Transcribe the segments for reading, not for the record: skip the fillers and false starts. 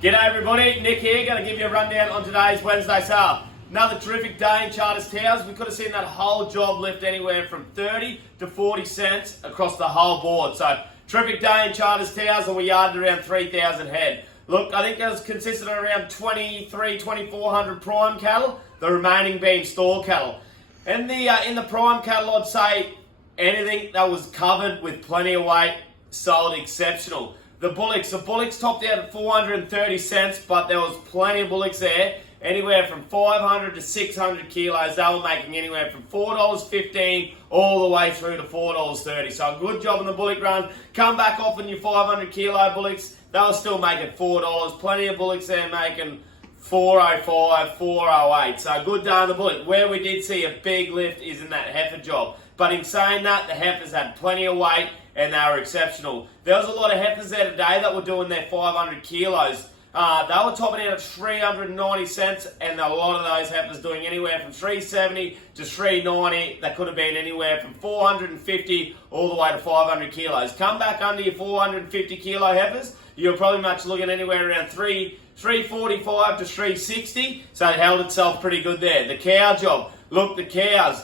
G'day everybody, Nick here, going to give you a rundown on today's Wednesday sale. Another terrific day in Charters Towers. We could have seen that whole job lift anywhere from 30 to 40 cents across the whole board. So, terrific day in Charters Towers, and we yarded around 3,000 head. Look, I think that was consistent of around 2,400 prime cattle, the remaining being store cattle. And in the prime cattle, I'd say anything that was covered with plenty of weight sold exceptional. The bullocks topped out at 430 cents, but there was plenty of bullocks there, anywhere from 500 to 600 kilos. They were making anywhere from $4.15 all the way through to $4.30. So a good job on the bullock run. Come back off on your 500 kilo bullocks. They were still making $4. Plenty of bullocks there making $4.05, $4.08. So a good day on the bullock. Where we did see a big lift is in that heifer job. But in saying that, the heifers had plenty of weight and they were exceptional. There was a lot of heifers there today that were doing their 500 kilos. They were topping out at 390 cents, and a lot of those heifers doing anywhere from 370 to 390. That could have been anywhere from 450 all the way to 500 kilos. Come back under your 450 kilo heifers, you're probably much looking anywhere around 345 to 360. So it held itself pretty good there. The cow job. Look, the cows,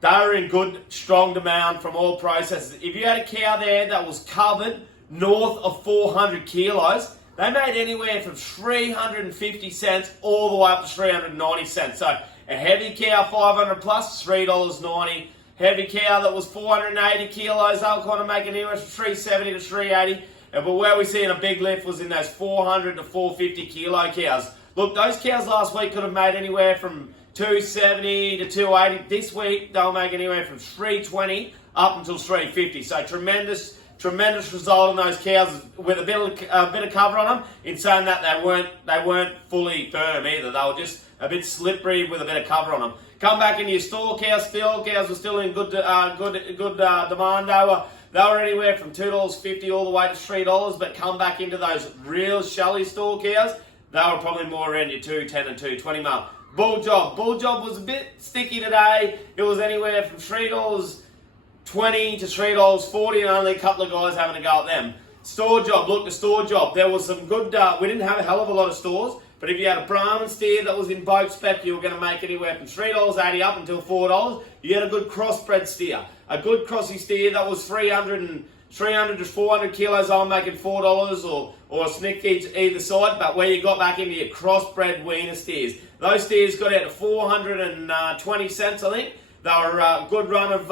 they were in good, strong demand from all processors. If you had a cow there that was covered north of 400 kilos, they made anywhere from 350 cents all the way up to 390 cents. So a heavy cow, 500 plus, $3.90. Heavy cow that was 480 kilos, they were kind of making anywhere from 370 to 380. But where we seen a big lift was in those 400 to 450 kilo cows. Look, those cows last week could have made anywhere from 270 to 280. This week, they'll make anywhere from 320 up until 350. So tremendous result on those cows with a bit of cover on them. In saying that, they weren't fully firm either. They were just a bit slippery with a bit of cover on them. Come back into your store cows. Still, cows were still in good demand. They were anywhere from $2.50 all the way to $3. But come back into those real shelly store cows, they were probably more around your $2.10 and $2.20 mark. Bull job was a bit sticky today. It was anywhere from $3.20 to $3.40, and only a couple of guys having a go at them. Store job, look, the store job. There was some good, we didn't have a hell of a lot of stores, but if you had a Brahman steer that was in boat spec, you were going to make anywhere from $3.80 up until $4. You had a good crossbred steer. A good crossy steer that was 300 to 400 kilos, I'm making $4 or a snick either side. But where you got back into your crossbred weaner steers, those steers got out to 420 cents, I think. They were a good run of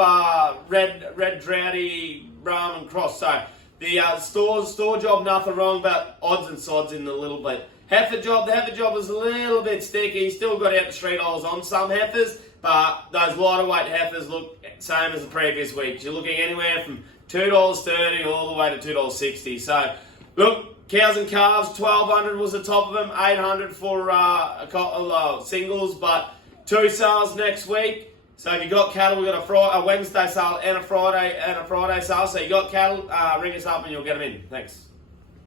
red droughty Brahman cross. So the store job, nothing wrong, but odds and sods in a little bit. The heifer job was a little bit sticky. Still got out to $3 on some heifers, but those lighter weight heifers look same as the previous week. You're looking anywhere from $2.30 all the way to $2.60. So look, cows and calves, 1,200 was the top of them, 800 for a couple singles, but 2 sales next week. So if you got cattle, we got a Wednesday sale and a Friday sale. So you got cattle, ring us up and you'll get them in. Thanks.